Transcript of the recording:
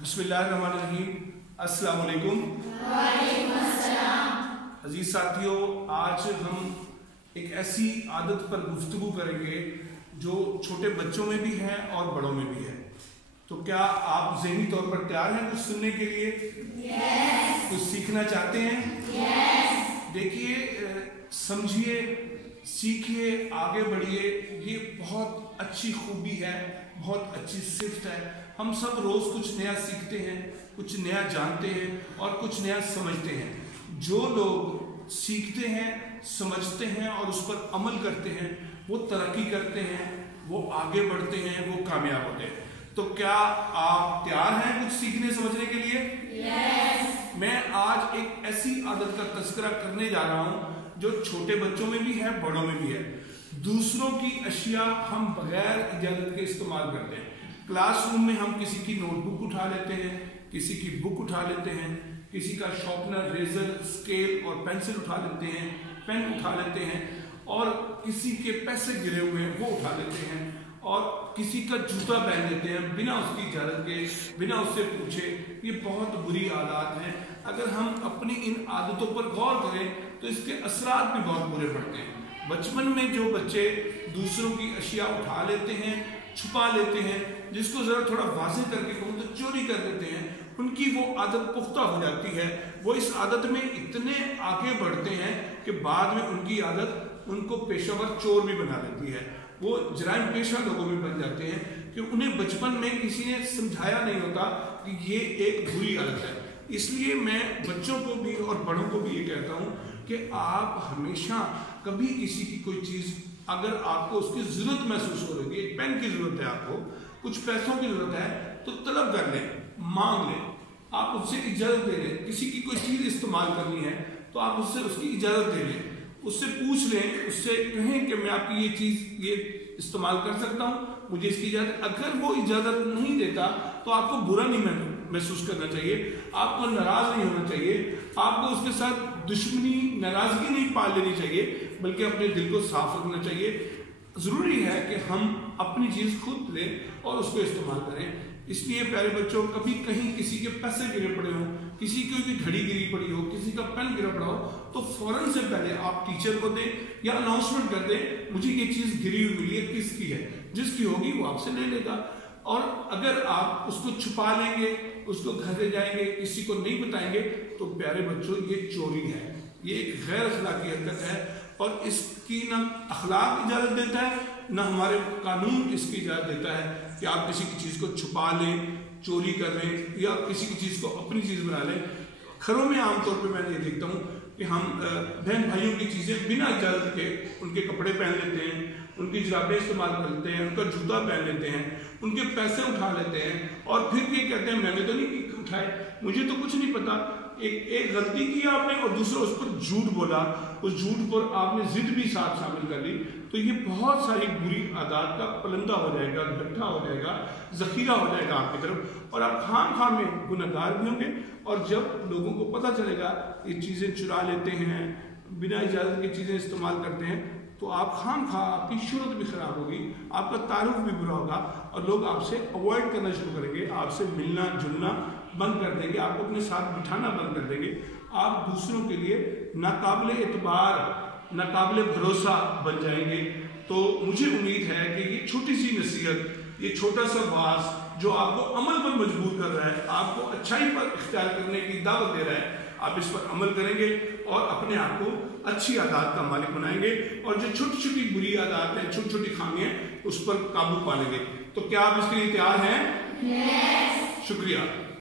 बिस्मिल्लाहिर्रहमानिर्रहीम। अस्सलाम वालेकुम। वालेकुम अस्सलाम। अजीज साथियों, आज हम एक ऐसी आदत पर गुफ्तगू करेंगे जो छोटे बच्चों में भी है और बड़ों में भी है। तो क्या आप ज़हनी तौर पर तैयार हैं कुछ सुनने के लिए? Yes. कुछ सीखना चाहते हैं? Yes. देखिए, समझिए, सीखिए, आगे बढ़िए। ये बहुत अच्छी खूबी है, बहुत अच्छी सिफ्त है। हम सब रोज़ कुछ नया सीखते हैं, कुछ नया जानते हैं और कुछ नया समझते हैं। जो लोग सीखते हैं, समझते हैं और उस पर अमल करते हैं, वो तरक्की करते हैं, वो आगे बढ़ते हैं, वो कामयाब होते हैं। तो क्या आप तैयार हैं कुछ सीखने समझने के लिए? Yes. मैं आज एक ऐसी आदत का तज़किरा करने जा रहा हूं जो छोटे बच्चों में भी है, बड़ों में भी है। दूसरों की अशिया हम बगैर इजाजत के इस्तेमाल करते हैं। क्लासरूम में हम किसी की नोटबुक उठा लेते हैं, किसी की बुक उठा लेते हैं, किसी का शॉर्पनर, रेजर, स्केल और पेंसिल उठा लेते हैं, पेन उठा लेते हैं और किसी के पैसे गिरे हुए हैं वो उठा लेते हैं और किसी का जूता पहन लेते हैं बिना उसकी इजाजत के, बिना उससे पूछे। ये बहुत बुरी आदत हैं। अगर हम अपनी इन आदतों पर गौर करें तो इसके असरात भी बहुत बुरे पड़ते हैं। बचपन में जो बच्चे दूसरों की अशिया उठा लेते हैं, छुपा लेते हैं, जिसको जरा थोड़ा वाज़ेह करके कहूँ तो चोरी कर लेते हैं, उनकी वो आदत पुख्ता हो जाती है। वो इस आदत में इतने आगे बढ़ते हैं कि बाद में उनकी आदत उनको पेशावर चोर भी बना देती है। वो जराइम पेशा लोगों में बन जाते हैं कि उन्हें बचपन में किसी ने समझाया नहीं होता कि ये एक बुरी आदत है। इसलिए मैं बच्चों को भी और बड़ों को भी ये कहता हूँ कि आप हमेशा कभी किसी की कोई चीज़, अगर आपको उसकी ज़रूरत महसूस हो रही है, एक पेन की ज़रूरत है, आपको कुछ पैसों की ज़रूरत है, तो तलब कर लें, मांग लें, आप उससे इजाज़त दे लें। किसी की कोई चीज़ इस्तेमाल करनी है तो आप उससे उसकी इजाज़त दे लें, उससे पूछ लें, उससे कहें कि मैं आपकी ये चीज़ ये इस्तेमाल कर सकता हूँ, मुझे इसकी इजाज़त। अगर वो इजाज़त नहीं देता तो आपको बुरा नहीं महसूस करना चाहिए, आपको नाराज़ नहीं होना चाहिए, आपको उसके साथ दुश्मनी, नाराज़गी नहीं पाल लेनी चाहिए, बल्कि अपने दिल को साफ रखना चाहिए। ज़रूरी है कि हम अपनी चीज़ खुद लें और उसको इस्तेमाल करें। इसलिए प्यारे बच्चों, कभी कहीं किसी के पैसे गिरे पड़े हों, किसी की घड़ी गिरी पड़ी हो, किसी का पेन गिरा पड़ा हो, तो फौरन से पहले आप टीचर को दें या अनाउंसमेंट कर दें, मुझे ये चीज़ गिरी हुई मिली है, किसकी है? जिसकी होगी वो आपसे ले लेगा। और अगर आप उसको छुपा लेंगे, उसको घर ले जाएंगे, किसी को नहीं बताएंगे, तो प्यारे बच्चों ये चोरी है, ये एक गैर अखलाकी हरकत है और इसकी ना अखलाक इजाज़त देता है, ना हमारे कानून इसकी इजाज़त देता है कि आप किसी की चीज़ को छुपा लें, चोरी कर लें या किसी की चीज़ को अपनी चीज़ बना लें। घरों में आमतौर पर मैं ये देखता हूँ कि हम बहन भाइयों की चीज़ें बिना इजाज़त के उनके कपड़े पहन लेते हैं, उनकी जुराबें इस्तेमाल कर लेते हैं, उनका जूता पहन लेते हैं, उनके पैसे उठा लेते हैं और फिर ये कहते हैं मैंने तो नहीं उठाए, मुझे तो कुछ नहीं पता। एक गलती की आपने और दूसरा उस पर झूठ बोला, उस झूठ पर आपने जिद भी साथ शामिल कर ली, तो ये बहुत सारी बुरी आदत का पलंदा हो जाएगा, गड्ढा हो जाएगा, ज़ख़ीरा हो जाएगा आपकी तरफ और आप खाम में गुनहगार भी होंगे। और जब लोगों को पता चलेगा ये चीज़ें चुरा लेते हैं, बिना इजाज़त की चीज़ें इस्तेमाल करते हैं, तो आप आपकी शोहरत भी ख़राब होगी, आपका तारुफ भी बुरा होगा और लोग आपसे अवॉइड करना शुरू करेंगे, आपसे मिलना जुलना बंद कर देंगे, आपको अपने साथ बिठाना बंद कर देंगे। आप दूसरों के लिए नाकाबिले एतबार, नाकाबिले भरोसा बन जाएंगे। तो मुझे उम्मीद है कि ये छोटी सी नसीहत, ये छोटा सा वाज जो आपको अमल पर मजबूर कर रहा है, आपको अच्छाई पर इख्तियार करने की दावत दे रहा है, आप इस पर अमल करेंगे और अपने आप को अच्छी आदत का मालिक बनाएंगे और जो छोटी छोटी बुरी आदत हैं, छोटी छोटी खामियां, उस पर काबू पा लेंगे। तो क्या आप इसके लिए तैयार हैं? Yes. शुक्रिया।